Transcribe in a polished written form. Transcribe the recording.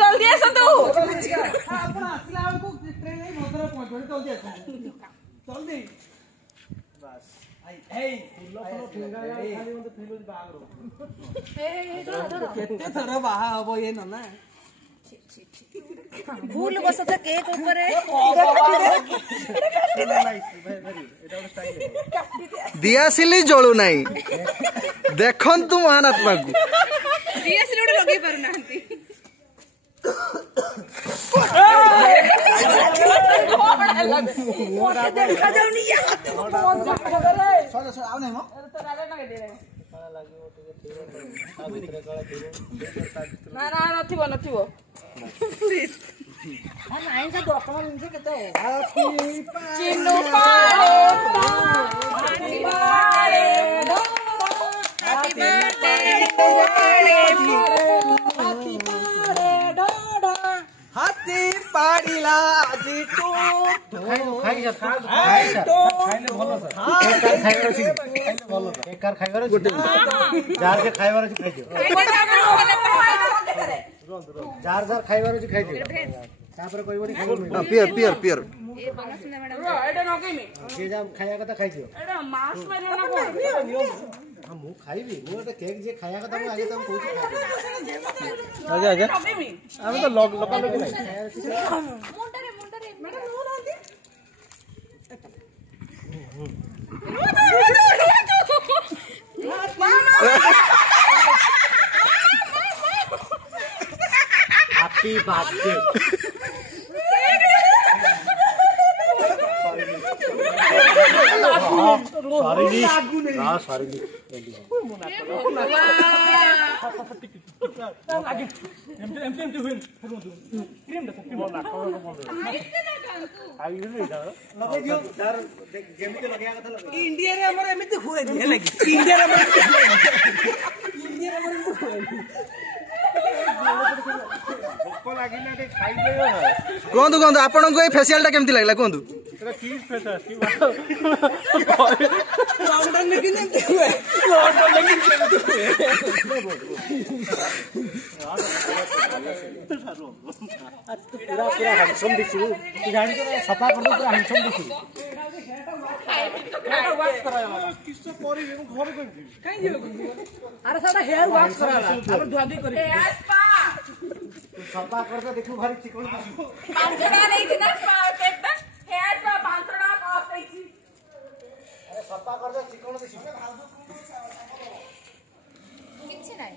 जल्दी आस तू जल्दी केते थर बाहा हबो ये न ना भूल बस केक ऊपर दियासिली जळू नाही देखन तू महानात्मा को दियासिली उडे लगे पारु नांती मोरा देखा जाउनी या हाथ को फोन करे सर सर आउ नाही म तो राले ना दे ना ना नथिबो नथिबो प्लीज हम आइन से डॉक्टर इनसे कहते हो चिन्नू पाड़े happy birthday happy birthday happy birthday हाथी पाड़ीला आजी तू खाई जा खाइले भलो सर खाइबार अछि खाइले भलो एक कार खाइबार अछि जार के खाइबार अछि खाइ दियो जार जार खाइबार अछि खाइ दियो तापर कहबोनी खाइबो पियर पियर पियर ए बनस ना मैडम एडा नके मी जे जा खाया कथा खाइ दियो एडा मास माने ना को हम मु खाइबी मु त केक जे खाया कथा मु आगे तम कोइ खाइ आजा आजा नके मी हम तो लोकल लोग नहीं मुंडरे मैडम नो रहती हैप्पी बर्थडे सॉरी नी हां सॉरी नी एमटी हुन क्रीम दे क्रीम ना आई नहीं जा लगे दियो सर जेमते लगया कथा लगे इंडिया रे हमर एमिते हुए नहीं लगी इंडिया रे हमर भोक लागिला रे खाइ देयो कोंदु कोंदु आपन को फेशियल टा केमति लागला कोंदु तेरा चीज फेशियल की लॉकडाउन में किने हुए लॉकडाउन में किने हुए पूरा पूरा हैंडसम दिखु तू जानि तो सफा कर दो पूरा हैंडसम दिखु हेयर वॉश कराया किससे परी घर कर काई दियो अरे साडा हेयर वॉश कराला अब धुआदी करी हेयर स्पा तू सफा कर दे देखु भारी चिकन दिखु पांचड़ा नहीं थी ना स्पा केक हेयर स्पा पांचड़ा कॉस्ट आई थी अरे सफा कर दे चिकन दिखु किछ नहीं